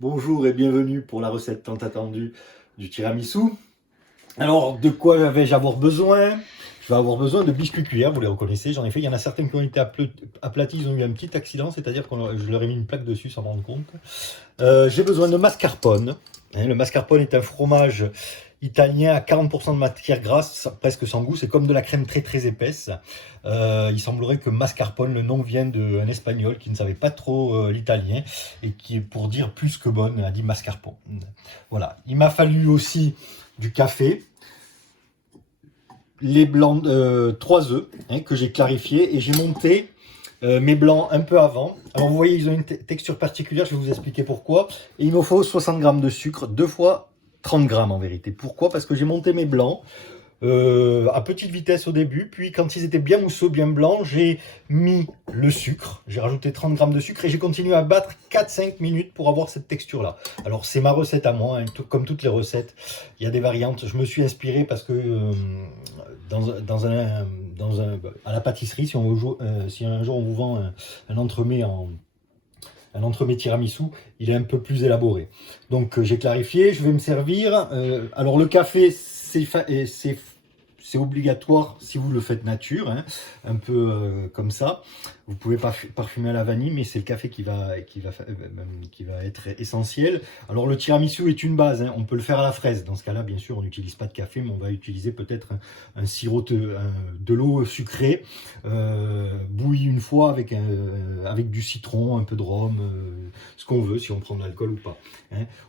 Bonjour et bienvenue pour la recette tant attendue du tiramisu. Alors, de quoi vais-je avoir besoin? Je vais avoir besoin de biscuits cuillères, vous les reconnaissez, j'en ai fait. Il y en a certains qui ont été aplatis, ils ont eu un petit accident, c'est-à-dire que je leur ai mis une plaque dessus sans m'en rendre compte. J'ai besoin de mascarpone. Le mascarpone est un fromage italien à 40% de matière grasse, presque sans goût. C'est comme de la crème très très épaisse. Il semblerait que mascarpone, le nom vient d'un espagnol qui ne savait pas trop l'italien et qui, pour dire plus que bonne, a dit mascarpone. Voilà. Il m'a fallu aussi du café, les blancs, 3 œufs que j'ai clarifiés et j'ai monté mes blancs un peu avant. Alors vous voyez, ils ont une texture particulière, je vais vous expliquer pourquoi. Et il me faut 60 g de sucre, 2 fois 30 g en vérité. Pourquoi? Parce que j'ai monté mes blancs à petite vitesse au début, puis quand ils étaient bien mousseux, bien blancs, j'ai mis le sucre, j'ai rajouté 30 g de sucre et j'ai continué à battre 4-5 minutes pour avoir cette texture là. Alors c'est ma recette à moi, comme toutes les recettes, il y a des variantes. Je me suis inspiré parce que à la pâtisserie, si un jour on vous vend un entremets un entremets tiramisu, il est un peu plus élaboré. Donc j'ai clarifié, je vais me servir. Alors le café, c'est obligatoire si vous le faites nature, un peu comme ça. Vous pouvez pas parfumer à la vanille, mais c'est le café qui va être essentiel. Alors le tiramisu est une base, on peut le faire à la fraise. Dans ce cas-là, bien sûr, on n'utilise pas de café, mais on va utiliser peut-être un sirop de l'eau sucrée, bouillie une fois avec du citron, un peu de rhum, ce qu'on veut, si on prend de l'alcool ou pas.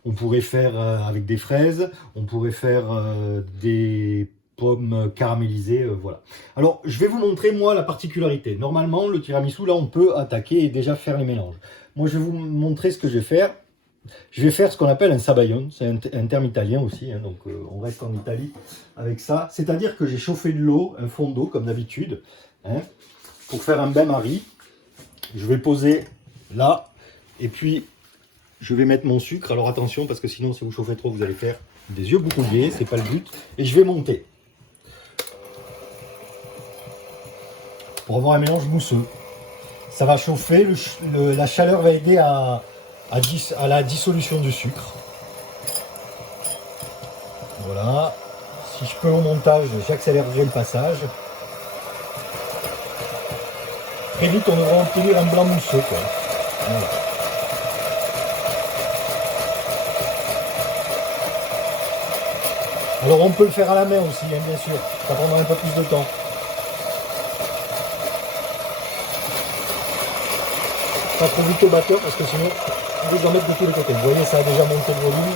On pourrait faire avec des fraises, on pourrait faire des pommes caramélisées, voilà. Alors, je vais vous montrer, moi, la particularité. Normalement, le tiramisu, là, on peut attaquer et déjà faire les mélanges. Moi, je vais vous montrer ce que je vais faire. Je vais faire ce qu'on appelle un sabayon, c'est un terme italien aussi, donc on reste en Italie avec ça. C'est-à-dire que j'ai chauffé de l'eau, un fond d'eau, comme d'habitude, pour faire un bain-marie. Je vais poser là, et puis je vais mettre mon sucre. Alors attention, parce que sinon, si vous chauffez trop, vous allez faire des yeux boucouliers, c'est pas le but. Et je vais monter pour avoir un mélange mousseux. Ça va chauffer, la chaleur va aider à la dissolution du sucre. Voilà. Si je peux au montage, j'accélérerai le passage. Très vite, on devra obtenir un blanc mousseux, quoi. Voilà. Alors on peut le faire à la main aussi, bien sûr. Ça prendra un peu plus de temps. Pas trop vite au batteur parce que sinon on risque d'en mettre de tous les côtés. Vous voyez, ça a déjà monté le volume.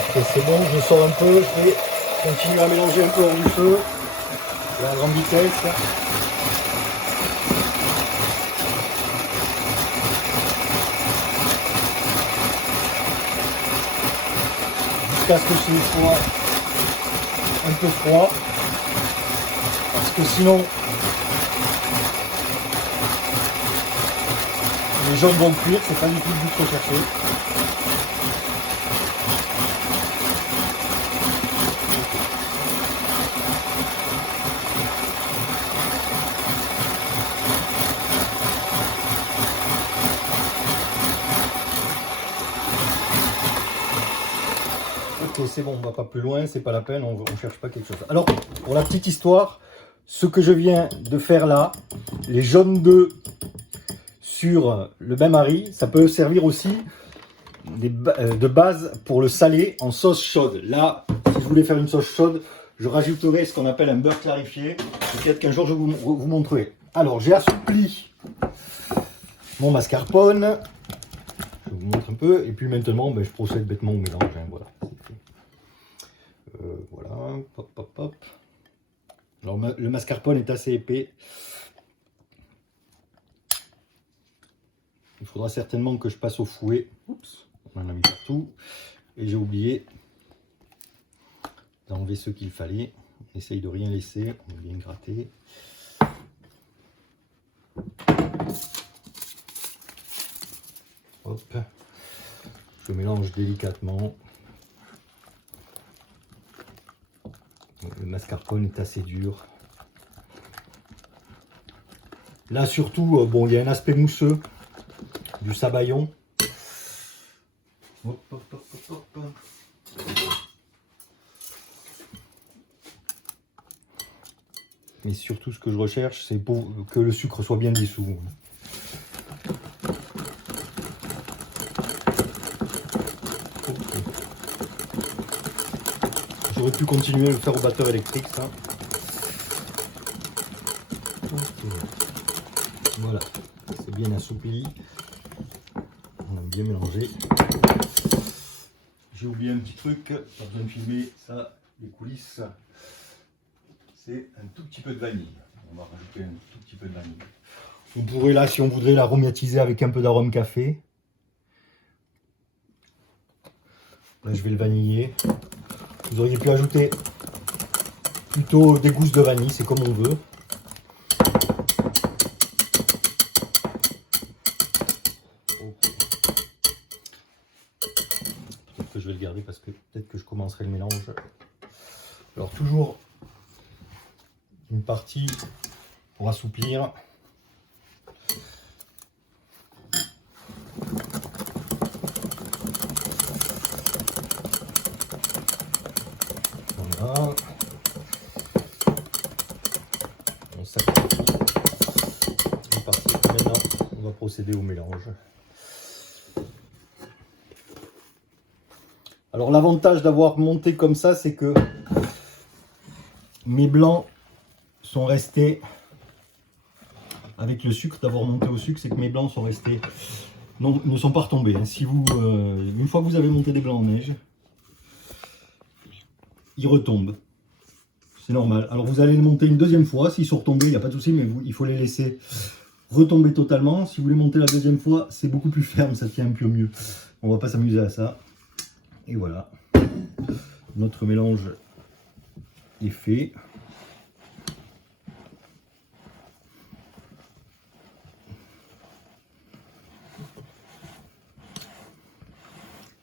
Ok, c'est bon, je sors un peu, je vais continuer à mélanger un peu hors du feu. Et à grande vitesse. Jusqu'à ce que ce soit un peu froid. Parce que sinon, les jaunes vont cuire, c'est pas du tout le but recherché. Ok, c'est bon, on va pas plus loin, c'est pas la peine, on cherche pas quelque chose. Alors, pour la petite histoire, ce que je viens de faire là, les jaunes d'œufs sur le bain-marie, ça peut servir aussi de base pour le salé en sauce chaude. Là, si je voulais faire une sauce chaude, je rajouterai ce qu'on appelle un beurre clarifié. Peut-être qu'un jour je vous montrerai. Alors, j'ai assoupli mon mascarpone. Je vous montre un peu. Et puis maintenant, je procède bêtement au mélange. Voilà. Voilà. Hop, hop, hop. Alors, le mascarpone est assez épais. Il faudra certainement que je passe au fouet. Oups, on en a mis partout. Et j'ai oublié d'enlever ce qu'il fallait. On essaye de rien laisser. On va bien gratter. Hop. Je mélange délicatement. Le mascarpone est assez dur. Là surtout, bon, il y a un aspect mousseux du sabayon. Hop, hop, hop, hop, hop. Mais surtout, ce que je recherche, c'est pour que le sucre soit bien dissous. J'aurais pu continuer à le faire au batteur électrique, ça. Voilà, c'est bien assoupli. On a bien mélangé. J'ai oublié un petit truc, pas besoin de filmer ça, les coulisses. C'est un tout petit peu de vanille. On va rajouter un tout petit peu de vanille. On pourrait là, si on voudrait, l'aromatiser avec un peu d'arôme café. Là, je vais le vaniller. Vous auriez pu ajouter plutôt des gousses de vanille, c'est comme on veut. Peut-être que je vais le garder parce que peut-être que je commencerai le mélange. Alors toujours une partie pour assouplir. Voilà. On s'accorde. C'est parti. Maintenant, on va procéder au mélange. Alors l'avantage d'avoir monté comme ça, c'est que mes blancs sont restés avec le sucre, d'avoir monté au sucre, c'est que mes blancs sont restés, non, ne sont pas retombés. Si vous, une fois que vous avez monté des blancs en neige, ils retombent. C'est normal. Alors vous allez les monter une deuxième fois. S'ils sont retombés, il n'y a pas de souci, mais il faut les laisser retomber totalement. Si vous les montez la deuxième fois, c'est beaucoup plus ferme, ça tient un peu mieux. On va pas s'amuser à ça. Et voilà. Notre mélange est fait.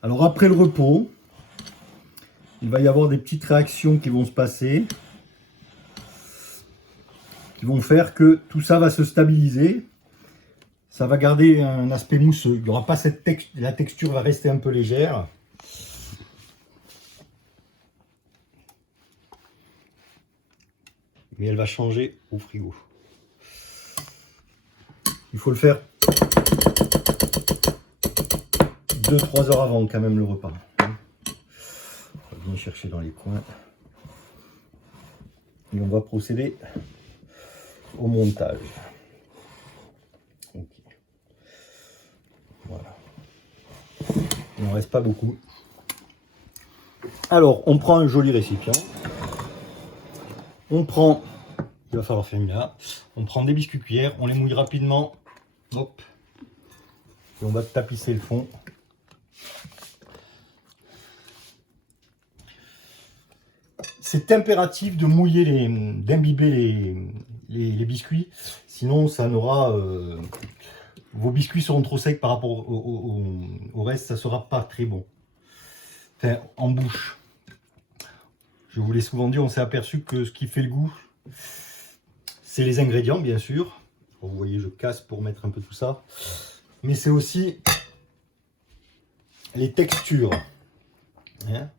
Alors après le repos, il va y avoir des petites réactions qui vont se passer, qui vont faire que tout ça va se stabiliser. Ça va garder un aspect mousseux. Il n'y aura pas cette texture, la texture va rester un peu légère. Mais elle va changer au frigo. Il faut le faire 2-3 heures avant quand même le repas. On va bien chercher dans les coins. Et on va procéder au montage. Okay. Voilà. Il n'en reste pas beaucoup. Alors, on prend un joli récipient. On prend, il va falloir faire là. On prend des biscuits cuillères, on les mouille rapidement. Hop. Et on va tapisser le fond. C'est impératif de mouiller d'imbiber les biscuits, sinon ça n'aura, vos biscuits seront trop secs par rapport au reste, ça sera pas très bon. Enfin, en bouche. Je vous l'ai souvent dit, on s'est aperçu que ce qui fait le goût, c'est les ingrédients, bien sûr. Bon, vous voyez, je casse pour mettre un peu tout ça, mais c'est aussi les textures. Hein.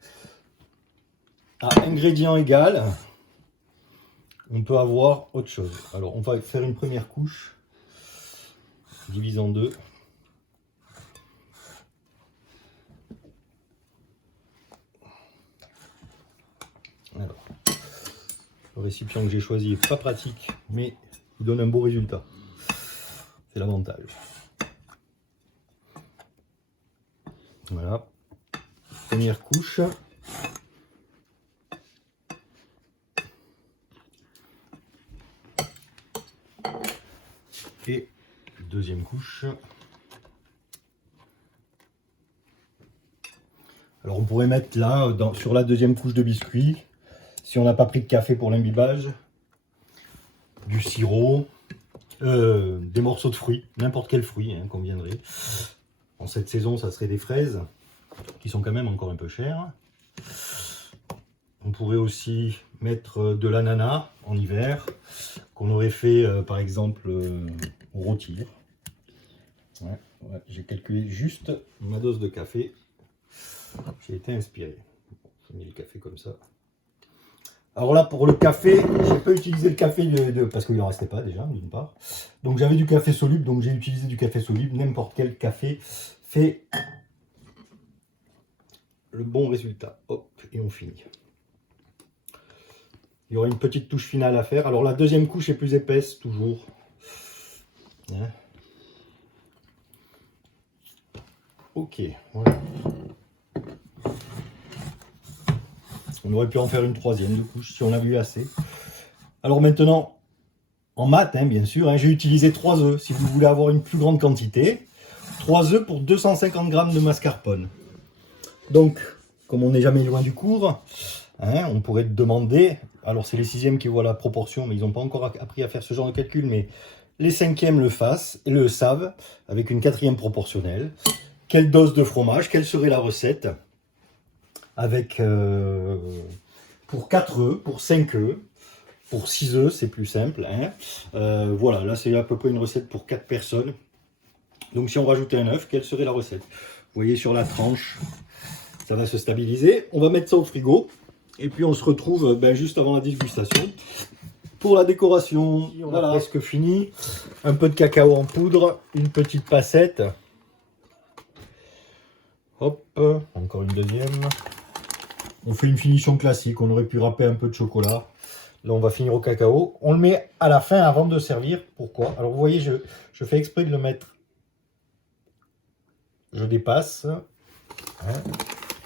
À ingrédients égal, on peut avoir autre chose. Alors, on va faire une première couche, divise en deux. Alors, le récipient que j'ai choisi n'est pas pratique, mais il donne un beau résultat. C'est l'avantage. Voilà. Première couche. Et deuxième couche. Alors on pourrait mettre là, sur la deuxième couche de biscuits, si on n'a pas pris de café pour l'imbibage, du sirop, des morceaux de fruits, n'importe quel fruit hein, conviendrait. En cette saison, ça serait des fraises, qui sont quand même encore un peu chères. On pourrait aussi mettre de l'ananas en hiver, qu'on aurait fait par exemple au rôti. Ouais, j'ai calculé juste ma dose de café. J'ai été inspiré. J'ai mis le café comme ça. Alors là, pour le café, j'ai pas utilisé le café parce qu'il n'en restait pas déjà, d'une part. Donc j'avais du café soluble, donc j'ai utilisé du café soluble. N'importe quel café fait le bon résultat. Hop, et on finit. Il y aura une petite touche finale à faire. Alors la deuxième couche est plus épaisse, toujours. Hein. Ok, voilà. On aurait pu en faire une troisième couche si on avait eu assez. Alors maintenant, en maths, hein, bien sûr, hein, j'ai utilisé 3 œufs. Si vous voulez avoir une plus grande quantité, 3 œufs pour 250 g de mascarpone. Donc, comme on n'est jamais loin du cours, hein, on pourrait demander, alors c'est les 6e qui voient la proportion, mais ils n'ont pas encore appris à faire ce genre de calcul, mais les 5e le savent, avec une 4e proportionnelle. Quelle dose de fromage, quelle serait la recette avec pour 4 œufs, pour 5 œufs, pour 6 œufs, c'est plus simple. Hein. Voilà, là c'est à peu près une recette pour 4 personnes. Donc si on rajoutait un œuf, quelle serait la recette? Vous voyez sur la tranche, ça va se stabiliser. On va mettre ça au frigo. Et puis on se retrouve juste avant la dégustation. Pour la décoration, on a presque fini. Un peu de cacao en poudre, une petite passette. Hop, encore une deuxième. On fait une finition classique, on aurait pu râper un peu de chocolat. Là, on va finir au cacao. On le met à la fin avant de servir. Pourquoi? Alors, vous voyez, je fais exprès de le mettre. Je dépasse. Hein,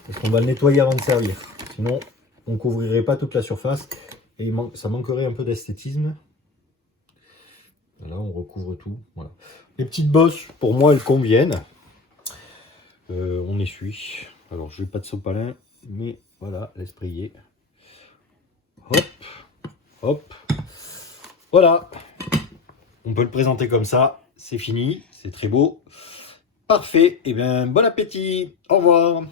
parce qu'on va le nettoyer avant de servir. Sinon, on ne couvrirait pas toute la surface. Et ça manquerait un peu d'esthétisme. Là, on recouvre tout. Voilà. Les petites bosses, pour moi, elles conviennent. On essuie. Alors, je n'ai pas de sopalin, mais voilà, l'esprayer. Hop, hop. Voilà. On peut le présenter comme ça. C'est fini. C'est très beau. Parfait. Et bien, bon appétit. Au revoir.